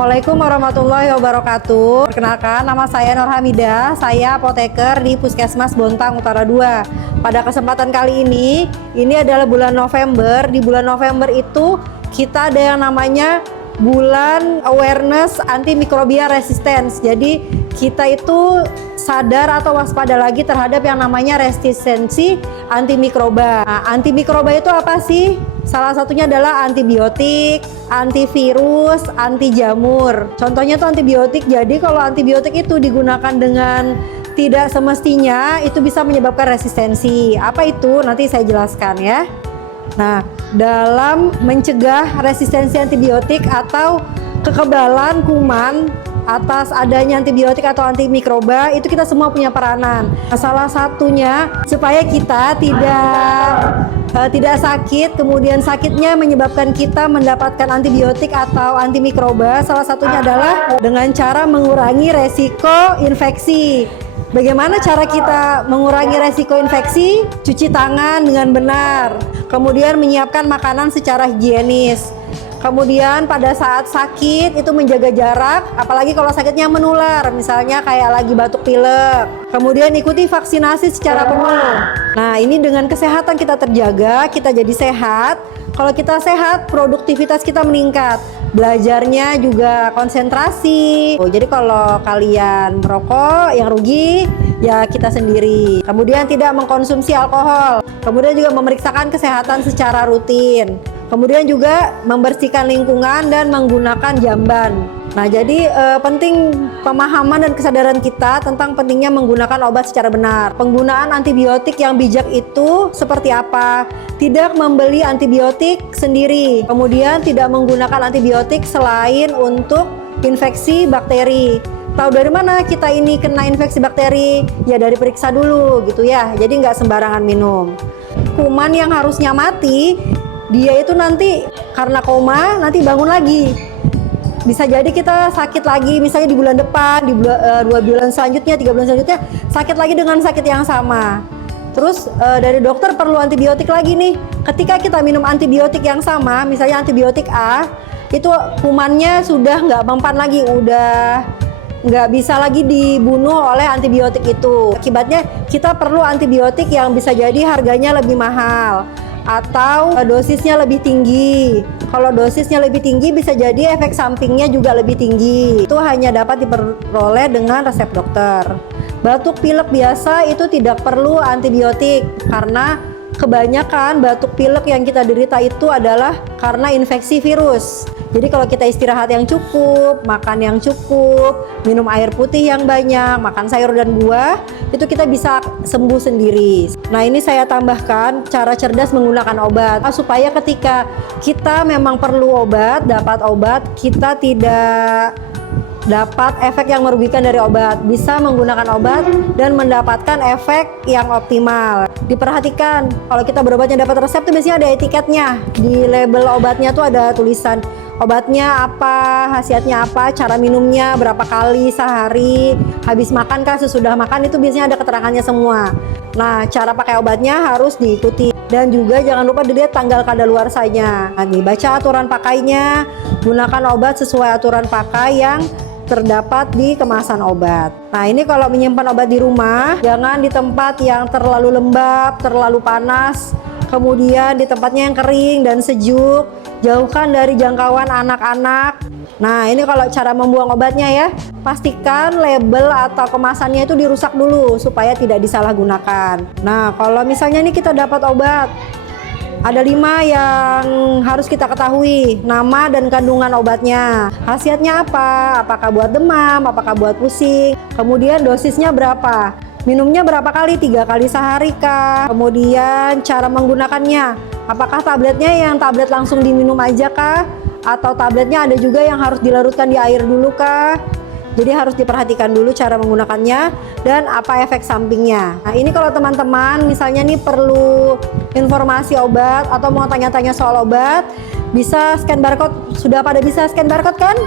Assalamualaikum warahmatullahi wabarakatuh. Perkenalkan, nama saya Nur Hamidah. Saya apoteker di Puskesmas Bontang Utara 2. Pada kesempatan kali ini adalah bulan November. Di bulan November itu kita ada yang namanya bulan awareness antimicrobial resistance. Jadi kita itu sadar atau waspada lagi terhadap yang namanya resistensi antimikroba. Nah, antimikroba itu apa sih? Salah satunya adalah antibiotik, antivirus, anti jamur. Contohnya tuh antibiotik. Jadi kalau antibiotik itu digunakan dengan tidak semestinya, itu bisa menyebabkan resistensi. Apa itu? Nanti saya jelaskan ya. Nah, dalam mencegah resistensi antibiotik atau kekebalan kuman atas adanya antibiotik atau antimikroba, itu kita semua punya peranan. Salah satunya supaya kita tidak sakit, kemudian sakitnya menyebabkan kita mendapatkan antibiotik atau antimikroba, salah satunya adalah dengan cara mengurangi resiko infeksi. Bagaimana cara kita mengurangi resiko infeksi? Cuci tangan dengan benar, kemudian menyiapkan makanan secara higienis. Kemudian pada saat sakit itu menjaga jarak, apalagi kalau sakitnya menular, misalnya kayak lagi batuk pilek. Kemudian ikuti vaksinasi secara penuh. Nah, ini dengan kesehatan kita terjaga, kita jadi sehat. Kalau kita sehat, produktivitas kita meningkat. Belajarnya juga konsentrasi. Jadi kalau kalian merokok, yang rugi ya kita sendiri. Kemudian tidak mengkonsumsi alkohol. Kemudian juga memeriksakan kesehatan secara rutin. Kemudian juga membersihkan lingkungan dan menggunakan jamban. Nah, jadi penting pemahaman dan kesadaran kita tentang pentingnya menggunakan obat secara benar. Penggunaan antibiotik yang bijak itu seperti apa? Tidak membeli antibiotik sendiri. Kemudian tidak menggunakan antibiotik selain untuk infeksi bakteri. Tahu dari mana kita ini kena infeksi bakteri? Ya dari periksa dulu gitu ya. Jadi nggak sembarangan minum. Kuman yang harusnya mati, dia itu nanti karena koma nanti bangun lagi. Bisa jadi kita sakit lagi, misalnya di bulan depan, di 2 bulan selanjutnya, 3 bulan selanjutnya sakit lagi dengan sakit yang sama. Terus dari dokter perlu antibiotik lagi nih. Ketika kita minum antibiotik yang sama, misalnya antibiotik A, itu kumannya sudah nggak mempan lagi, udah nggak bisa lagi dibunuh oleh antibiotik itu. Akibatnya kita perlu antibiotik yang bisa jadi harganya lebih mahal atau dosisnya lebih tinggi. Kalau dosisnya lebih tinggi bisa jadi efek sampingnya juga lebih tinggi. Itu hanya dapat diperoleh dengan resep dokter. Batuk pilek biasa itu tidak perlu antibiotik karena kebanyakan batuk pilek yang kita derita itu adalah karena infeksi virus. Jadi kalau kita istirahat yang cukup, makan yang cukup, minum air putih yang banyak, makan sayur dan buah, itu kita bisa sembuh sendiri. Nah, ini saya tambahkan cara cerdas menggunakan obat supaya ketika kita memang perlu obat, dapat obat, kita tidak dapat efek yang merugikan dari obat, bisa menggunakan obat dan mendapatkan efek yang optimal. Diperhatikan, kalau kita berobatnya dapat resep tuh biasanya ada etiketnya. Di label obatnya tuh ada tulisan obatnya apa, khasiatnya apa, cara minumnya, berapa kali sehari, habis makan kah, sesudah makan, itu biasanya ada keterangannya semua. Nah, cara pakai obatnya harus diikuti. Dan juga jangan lupa dilihat tanggal kadaluarsanya. Nah, baca aturan pakainya, gunakan obat sesuai aturan pakai yang terdapat di kemasan obat. Nah, ini kalau menyimpan obat di rumah, jangan di tempat yang terlalu lembab, terlalu panas, kemudian di tempatnya yang kering dan sejuk. Jauhkan dari jangkauan anak-anak. Nah, ini kalau cara membuang obatnya ya, pastikan label atau kemasannya itu dirusak dulu supaya tidak disalahgunakan. Nah, kalau misalnya ini kita dapat obat, ada 5 yang harus kita ketahui, nama dan kandungan obatnya, khasiatnya apa, apakah buat demam, apakah buat pusing, kemudian dosisnya berapa, minumnya berapa kali, 3 kali sehari kah, kemudian cara menggunakannya, apakah tabletnya yang tablet langsung diminum aja kah, atau tabletnya ada juga yang harus dilarutkan di air dulu kah. Jadi harus diperhatikan dulu cara menggunakannya dan apa efek sampingnya. Nah, ini kalau teman-teman misalnya nih perlu informasi obat atau mau tanya-tanya soal obat, bisa scan barcode. Sudah pada bisa scan barcode kan?